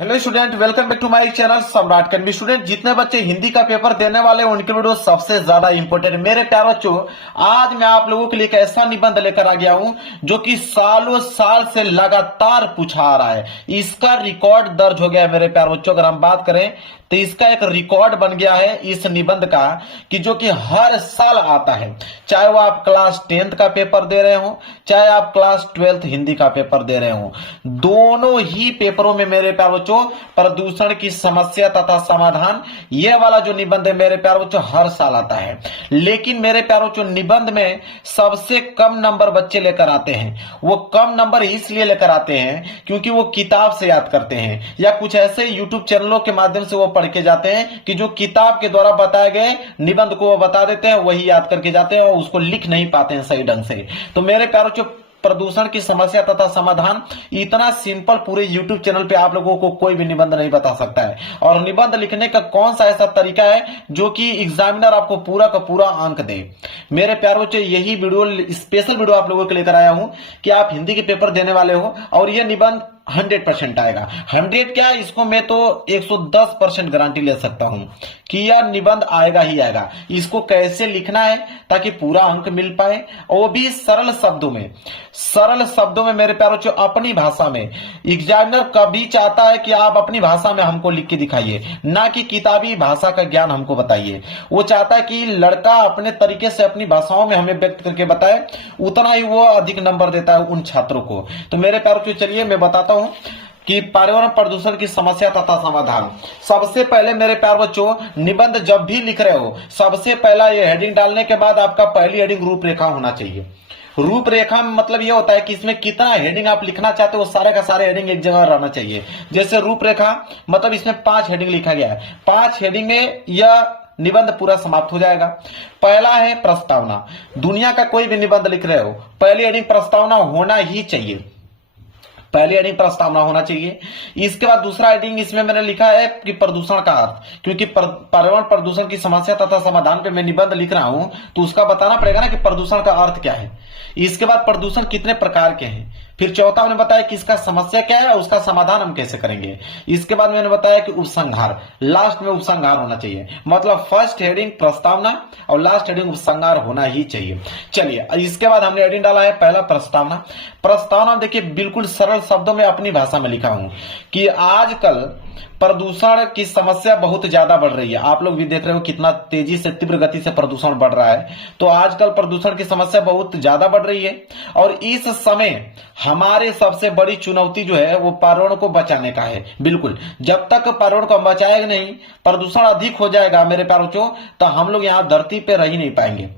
Hello student, welcome back to my channel Samrat कन्वी। Student, जितने बच्चे हिंदी का पेपर देने वाले हैं उनके वीडियो सबसे ज्यादा इंपॉर्टेंट है। मेरे प्यारे बच्चों, आज मैं आप लोगों के लिए एक ऐसा निबंध लेकर आ गया हूं जो कि सालों साल से लगातार पूछा आ रहा है। इसका रिकॉर्ड दर्ज हो गया है मेरे प्यारे बच्चों। अगर हम बात करें तो इसका एक रिकॉर्ड बन गया है इस निबंध का कि जो कि हर साल आता है, चाहे वो आप क्लास 10th का पेपर दे रहे हो, चाहे आप क्लास 12th हिंदी का पेपर दे रहे हो। दोनों ही पेपरों में मेरे प्यारे बच्चों प्रदूषण की समस्या तथा समाधान, यह वाला जो निबंध है मेरे प्यारे बच्चों हर साल आता है। लेकिन मेरे प्यारे बच्चों, निबंध में सबसे कम नंबर बच्चे लेकर आते हैं। वो कम नंबर इसलिए लेकर आते हैं क्योंकि वो किताब से याद करते हैं या कुछ ऐसे यूट्यूब चैनलों के माध्यम से वो पढ़ के जाते हैं कि जो किताब के द्वारा बताए गए निबंध को वो बता देते हैं, वही याद करके जाते हैं और उसको लिख नहीं पाते हैं सही ढंग से। तो मेरे प्यारे बच्चों, प्रदूषण की समस्या तथा समाधान इतना सिंपल पूरे YouTube चैनल पे आप लोगों को कोई भी निबंध नहीं बता सकता है। और निबंध लिखने का कौन सा ऐसा तरीका है जो कि एग्जामिनर आपको पूरा का पूरा अंक दे। मेरे प्यारे बच्चों, यही वीडियो स्पेशल वीडियो आप लोगों के लेकर आया हूं कि आप हिंदी के पेपर देने वाले हो और यह निबंध 100% आएगा। 100 क्या, इसको मैं तो 110% गारंटी ले सकता हूं कि यह निबंध आएगा ही आएगा। इसको कैसे लिखना है ताकि पूरा अंक मिल पाए, और वो भी सरल शब्दों में। सरल शब्दों में मेरे प्यारे बच्चों, अपनी भाषा में। एग्जामिनर कभी चाहता है कि आप अपनी भाषा में हमको लिख के दिखाइए, ना कि किताबी भाषा का ज्ञान हमको बताइए। वो चाहता है कि लड़का अपने तरीके से अपनी भाषाओं में हमें व्यक्त करके बताए, उतना ही वो अधिक नंबर देता है उन छात्रों को। तो मेरे प्यारे बच्चों, चलिए मैं बताता हूं कि पर्यावरण प्रदूषण की समस्या तथा समाधान। सबसे पहले मेरे प्यारे बच्चों, निबंध जब भी लिख रहे हो, सबसे पहला ये हेडिंग डालने के बाद आपका पहली हेडिंग रूपरेखा होना चाहिए। रूपरेखा में मतलब यह होता है कि इसमें कितना हेडिंग आप लिखना चाहते हो, सारे का सारे हेडिंग एक जगह रहना चाहिए। जैसे रूपरेखा मतलब इसमें 5 हेडिंग लिखा गया है, 5 हेडिंग में यह निबंध पूरा समाप्त हो जाएगा। पहला है प्रस्तावना। दुनिया का कोई भी निबंध लिख रहे हो, पहली हेडिंग प्रस्तावना होना ही चाहिए। पहली हेडिंग प्रस्तावना होना चाहिए। इसके बाद दूसरा हेडिंग इसमें मैंने लिखा है कि प्रदूषण का अर्थ, क्योंकि पर्यावरण प्रदूषण की समस्या तथा समाधान पे मैं निबंध लिख रहा हूं तो उसका बताना पड़ेगा ना कि प्रदूषण का अर्थ क्या है। इसके बाद प्रदूषण कितने प्रकार के हैं, फिर चौथा मैंने बताया कि इसका समस्या क्या है और उसका समाधान हम कैसे करेंगे। इसके बाद मैंने बताया कि उपसंहार, लास्ट में उपसंहार होना चाहिए। मतलब फर्स्ट हेडिंग प्रस्तावना और लास्ट हेडिंग उपसंहार होना ही चाहिए। चलिए, इसके बाद हमने हेडिंग डाला है पहला प्रस्तावना। प्रस्तावना देखिए बिल्कुल सरल शब्दों में अपनी भाषा में लिखा हूं कि आजकल प्रदूषण की समस्या बहुत ज्यादा बढ़ रही है। आप लोग भी देख रहे हो कितना तेजी से, तीव्र गति से प्रदूषण बढ़ रहा है। तो आजकल प्रदूषण की समस्या बहुत ज्यादा बढ़ रही है और इस समय हमारे सबसे बड़ी चुनौती जो है वो पर्यावरण को बचाने का है। बिल्कुल, जब तक पर्यावरण को हम बचाएंगे नहीं, प्रदूषण अधिक हो जाएगा मेरे प्यारे बच्चों, तो हम लोग यहाँ धरती पे रह ही नहीं पाएंगे।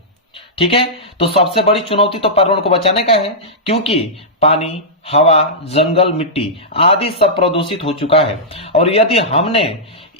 ठीक है, तो सबसे बड़ी चुनौती तो पर्यावरण को बचाने का है, क्योंकि पानी, हवा, जंगल, मिट्टी आदि सब प्रदूषित हो चुका है। और यदि हमने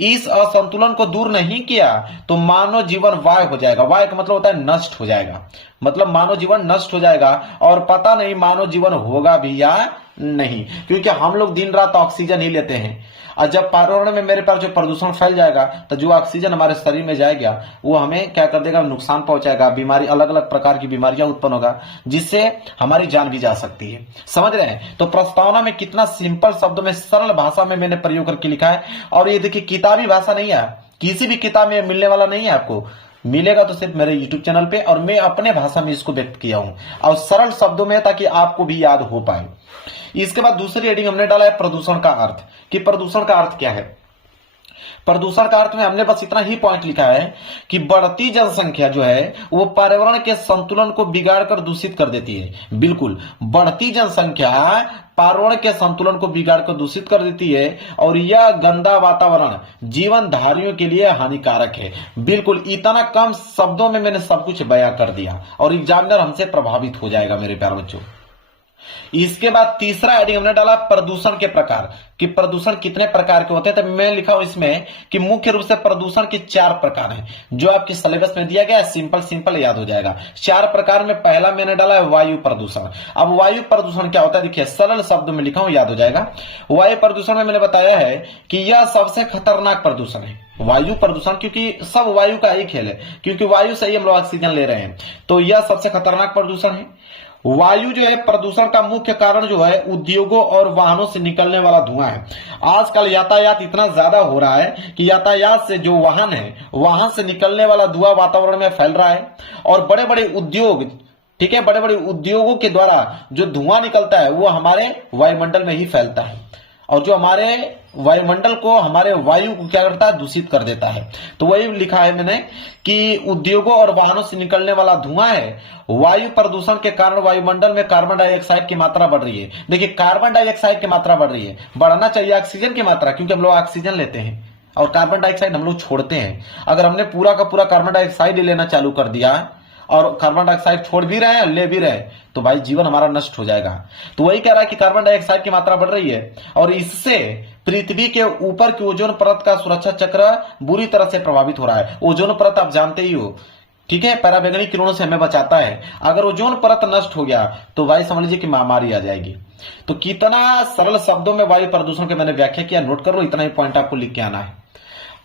इस असंतुलन को दूर नहीं किया तो मानव जीवन वाय हो जाएगा। वाय का मतलब होता है नष्ट हो जाएगा, मतलब मानव जीवन नष्ट हो जाएगा और पता नहीं मानव जीवन होगा भी या नहीं, क्योंकि हम लोग दिन रात ऑक्सीजन ही लेते हैं। और जब पर्यावरण में मेरे पास जो प्रदूषण फैल जाएगा तो जो ऑक्सीजन हमारे शरीर में जाएगा वो हमें क्या कर देगा, नुकसान पहुंचाएगा, बीमारी, अलग अलग प्रकार की बीमारियां उत्पन्न होगा, जिससे हमारी जान भी जा सकती है। समझ रहे हैं? तो प्रस्तावना में कितना सिंपल शब्दों में, सरल भाषा में मैंने प्रयोग करके लिखा है। और ये देखिए किताबी भाषा नहीं है, किसी भी किताब में मिलने वाला नहीं है। आपको मिलेगा तो सिर्फ मेरे YouTube चैनल पे, और मैं अपने भाषा में इसको व्यक्त किया हूं और सरल शब्दों में, ताकि आपको भी याद हो पाए। इसके बाद दूसरी हेडिंग हमने डाला है प्रदूषण का अर्थ, कि प्रदूषण का अर्थ क्या है। प्रदूषण का अर्थ में हमने बस इतना ही पॉइंट लिखा है कि बढ़ती जनसंख्या जो है वो पर्यावरण के संतुलन को बिगाड़कर दूषित कर देती है। बिल्कुल, बढ़ती जनसंख्या पर्यावरण के संतुलन को बिगाड़कर दूषित कर देती है और यह गंदा वातावरण जीवनधारियों के लिए हानिकारक है। बिल्कुल, इतना कम शब्दों में मैंने सब कुछ बयां कर दिया और एग्जामिनर हमसे प्रभावित हो जाएगा मेरे प्यारे बच्चों। इसके बाद तीसरा हेडिंग हमने डाला प्रदूषण के प्रकार, कि प्रदूषण कितने प्रकार के होते हैं। तो मैं लिखा हूं इसमें कि मुख्य रूप से प्रदूषण के 4 प्रकार हैं, जो आपके सिलेबस में दिया गया है। सिंपल सिंपल याद हो जाएगा। 4 प्रकार में पहला मैंने डाला है वायु प्रदूषण। अब वायु प्रदूषण क्या होता है, देखिए सरल शब्द में लिखा हूं, याद हो जाएगा। वायु प्रदूषण में मैंने बताया है कि यह सबसे खतरनाक प्रदूषण है, वायु प्रदूषण, क्योंकि सब वायु का ही खेल है, क्योंकि वायु से ही हम लोग ऑक्सीजन ले रहे हैं, तो यह सबसे खतरनाक प्रदूषण है। वायु जो है प्रदूषण का मुख्य कारण जो है उद्योगों और वाहनों से निकलने वाला धुआं है। आजकल यातायात इतना ज्यादा हो रहा है कि यातायात से जो वाहन है वहां से निकलने वाला धुआं वातावरण में फैल रहा है और बड़े बड़े उद्योग, ठीक है, बड़े बड़े उद्योगों के द्वारा जो धुआं निकलता है वो हमारे वायुमंडल में ही फैलता है और जो हमारे वायुमंडल को, हमारे वायु को क्या करता है, दूषित कर देता है। तो वही लिखा है मैंने कि उद्योगों और वाहनों से निकलने वाला धुआं है, वायु प्रदूषण के कारण वायुमंडल में कार्बन डाइऑक्साइड की मात्रा बढ़ रही है। देखिए कार्बन डाइऑक्साइड की मात्रा बढ़ रही है, बढ़ना चाहिए ऑक्सीजन की मात्रा, क्योंकि हम लोग ऑक्सीजन लेते हैं और कार्बन डाइऑक्साइड हम लोग छोड़ते हैं। अगर हमने पूरा का पूरा कार्बन डाइऑक्साइड लेना चालू कर दिया और कार्बन डाइऑक्साइड छोड़ भी रहे हैं ले भी रहे हैं तो भाई जीवन हमारा नष्ट हो जाएगा। तो वही कह रहा है कि कार्बन डाइऑक्साइड की मात्रा बढ़ रही है और इससे पृथ्वी के ऊपर की ओजोन परत का सुरक्षा चक्र बुरी तरह से प्रभावित हो रहा है। ओजोन परत आप जानते ही हो, ठीक है, पराबैंगनी किरणों से हमें बचाता है। अगर ओजोन परत नष्ट हो गया तो भाई समझ लीजिए कि महामारी आ जाएगी। तो कितना सरल शब्दों में वायु प्रदूषण के मैंने व्याख्या किया, नोट कर लो, इतना ही पॉइंट आपको लिख के आना है।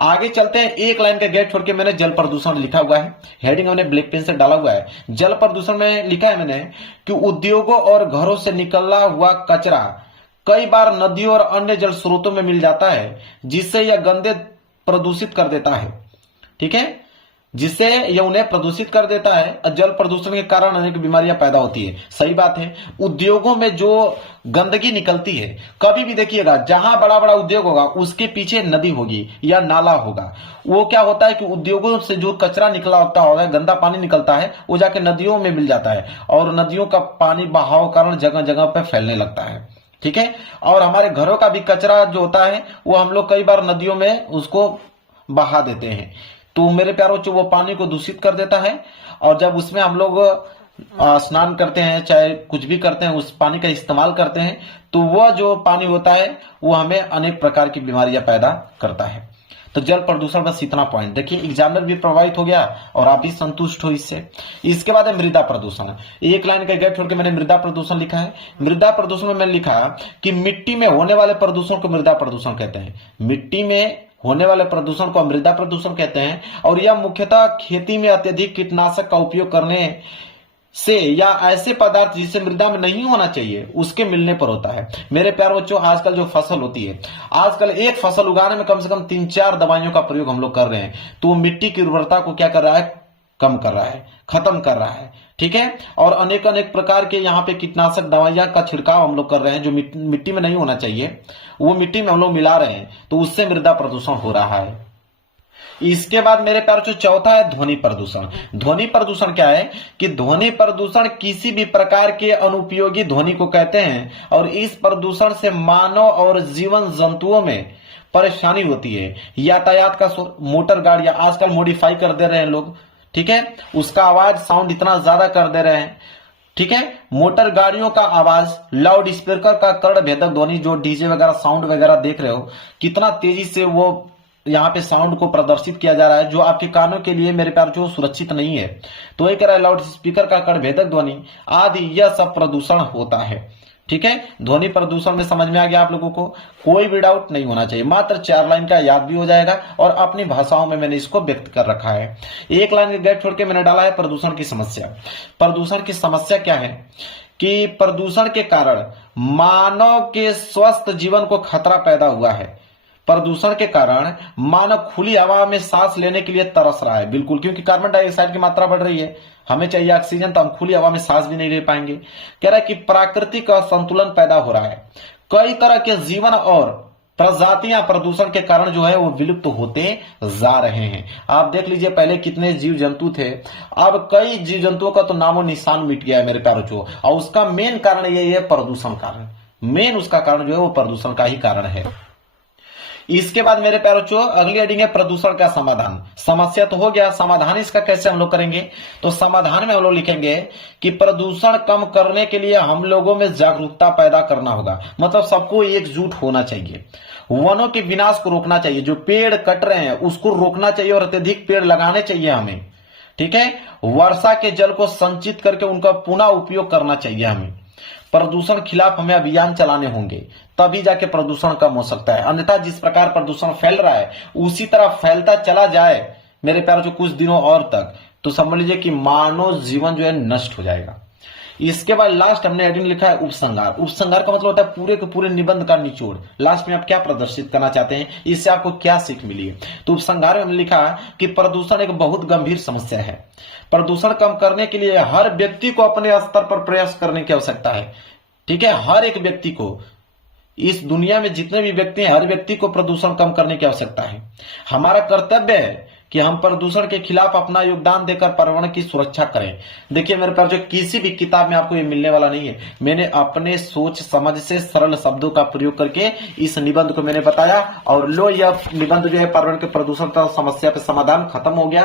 आगे चलते हैं, एक लाइन का गैप छोड़ के मैंने जल प्रदूषण लिखा हुआ है, हेडिंग मैंने ब्लैक पेन से डाला हुआ है। जल प्रदूषण में लिखा है मैंने कि उद्योगों और घरों से निकला हुआ कचरा कई बार नदियों और अन्य जल स्रोतों में मिल जाता है, जिससे यह गंदे प्रदूषित कर देता है, ठीक है, जिससे यह उन्हें प्रदूषित कर देता है और जल प्रदूषण के कारण अनेक बीमारियां पैदा होती है। सही बात है, उद्योगों में जो गंदगी निकलती है, कभी भी देखिएगा जहां बड़ा बड़ा उद्योग होगा उसके पीछे नदी होगी या नाला होगा। वो क्या होता है कि उद्योगों से जो कचरा निकला होगा, गंदा पानी निकलता है, वो जाके नदियों में मिल जाता है और नदियों का पानी बहाव कारण जगह जगह पर फैलने लगता है, ठीक है। और हमारे घरों का भी कचरा जो होता है वो हम लोग कई बार नदियों में उसको बहा देते हैं, तो मेरे प्यारों वो पानी को दूषित कर देता है और जब उसमें हम लोग स्नान करते हैं, चाहे कुछ भी करते हैं, उस पानी का इस्तेमाल करते हैं, तो वह जो पानी होता है वो हमें अनेक प्रकार की बीमारियां पैदा करता है। तो जल प्रदूषण बस इतना पॉइंट देखिए, एग्जामिनर भी प्रभावित हो गया और आप भी संतुष्ट हो इससे। इसके बाद है मृदा प्रदूषण। एक लाइन का गैप छोड़ के मैंने मृदा प्रदूषण लिखा है। मृदा प्रदूषण में मैंने लिखा कि मिट्टी में होने वाले प्रदूषण को मृदा प्रदूषण कहते हैं। मिट्टी में होने वाले प्रदूषण को मृदा प्रदूषण कहते हैं और यह मुख्यतः खेती में अत्यधिक कीटनाशक का उपयोग करने से या ऐसे पदार्थ जिसे मृदा में नहीं होना चाहिए उसके मिलने पर होता है। मेरे प्यारे बच्चों, आजकल जो फसल होती है, आजकल एक फसल उगाने में कम से कम 3-4 दवाइयों का प्रयोग हम लोग कर रहे हैं, तो वो मिट्टी की उर्वरता को क्या कर रहा है, कम कर रहा है, खत्म कर रहा है, ठीक है। और अनेक अनेक प्रकार के यहाँ पे कीटनाशक दवाइयां का छिड़काव हम लोग कर रहे हैं जो मिट्टी में नहीं होना चाहिए, वो मिट्टी में हम लोग मिला रहे हैं, तो उससे मृदा प्रदूषण हो रहा है। इसके बाद मेरे प्यार जो चौथा है ध्वनि प्रदूषण। ध्वनि प्रदूषण क्या है कि ध्वनि प्रदूषण किसी भी प्रकार के अनुपयोगी ध्वनि को कहते हैं और इस प्रदूषण से मानव और जीवन जंतुओं में परेशानी होती है। यातायात का मोटर गाड़ियां आजकल मॉडिफाई कर दे रहे हैं लोग, ठीक है, उसका आवाज साउंड इतना ज्यादा कर दे रहे हैं, ठीक है। मोटर गाड़ियों का आवाज, लाउड स्पीकर का कर्ण भेदक ध्वनि, जो डीजे वगैरह साउंड वगैरह देख रहे हो, कितना तेजी से वो यहाँ पे साउंड को प्रदर्शित किया जा रहा है जो आपके कानों के लिए मेरे प्यार जो सुरक्षित नहीं है। तो ये कह रहा है लाउड स्पीकर का कर्ण भेदक ध्वनि आदि, यह सब प्रदूषण होता है, ठीक है। ध्वनि प्रदूषण में समझ में आ गया आप लोगों को, कोई भी डाउट नहीं होना चाहिए। मात्र 4 लाइन का याद भी हो जाएगा और अपनी भाषाओं में मैंने इसको व्यक्त कर रखा है। एक लाइन का गैप छोड़ के मैंने डाला है प्रदूषण की समस्या। प्रदूषण की समस्या क्या है कि प्रदूषण के कारण मानव के स्वस्थ जीवन को खतरा पैदा हुआ है। प्रदूषण के कारण मानव खुली हवा में सांस लेने के लिए तरस रहा है, बिल्कुल, क्योंकि कार्बन डाइऑक्साइड की मात्रा बढ़ रही है, हमें चाहिए ऑक्सीजन, तो हम खुली हवा में सांस भी नहीं ले पाएंगे। कह रहा है कि प्राकृतिक असंतुलन पैदा हो रहा है, कई तरह के जीवन और प्रजातियां प्रदूषण के कारण जो है वो विलुप्त होते जा रहे हैं। आप देख लीजिए पहले कितने जीव जंतु थे, अब कई जीव जंतुओं का तो नामो निशान मिट गया है मेरे प्यारों को, और उसका मेन कारण यही है प्रदूषण कारण, मेन उसका कारण जो है वो प्रदूषण का ही कारण है। इसके बाद मेरे प्यारों चो अगली हेडिंग है प्रदूषण का समाधान। समस्या तो हो गया, समाधान इसका कैसे हम लोग करेंगे, तो समाधान में हम लोग लिखेंगे कि प्रदूषण कम करने के लिए हम लोगों में जागरूकता पैदा करना होगा, मतलब सबको एकजुट होना चाहिए। वनों के विनाश को रोकना चाहिए, जो पेड़ कट रहे हैं उसको रोकना चाहिए और अत्यधिक पेड़ लगाने चाहिए हमें, ठीक है। वर्षा के जल को संचित करके उनका पुनः उपयोग करना चाहिए हमें। प्रदूषण खिलाफ हमें अभियान चलाने होंगे, तभी जाके प्रदूषण कम हो सकता है, अन्यथा जिस प्रकार प्रदूषण फैल रहा है उसी तरह फैलता चला जाए मेरे प्यारों जो कुछ दिनों और तक, तो समझ लीजिए कि मानव जीवन जो है नष्ट हो जाएगा। इसके बाद लास्ट हमने हेडिंग लिखा है उपसंहार। उपसंहार का मतलब होता है पूरे के पूरे निबंध का निचोड़, लास्ट में आप क्या प्रदर्शित करना चाहते हैं, इससे आपको क्या सीख मिली है। तो उपसंहार में हमने लिखा कि प्रदूषण एक बहुत गंभीर समस्या है। प्रदूषण कम करने के लिए हर व्यक्ति को अपने स्तर पर प्रयास करने की आवश्यकता है। ठीक है, हर एक व्यक्ति को, इस दुनिया में जितने भी व्यक्ति हैं, हर व्यक्ति को प्रदूषण कम करने की आवश्यकता है। हमारा कर्तव्य है कि हम प्रदूषण के खिलाफ अपना योगदान देकर पर्यावरण की सुरक्षा करें। देखिए मेरे पास जो किसी भी किताब में आपको ये मिलने वाला नहीं है, मैंने अपने सोच समझ से सरल शब्दों का प्रयोग करके इस निबंध को मैंने बताया, और लो यह निबंध जो है पर्यावरण के प्रदूषण का समस्या पे समाधान खत्म हो गया।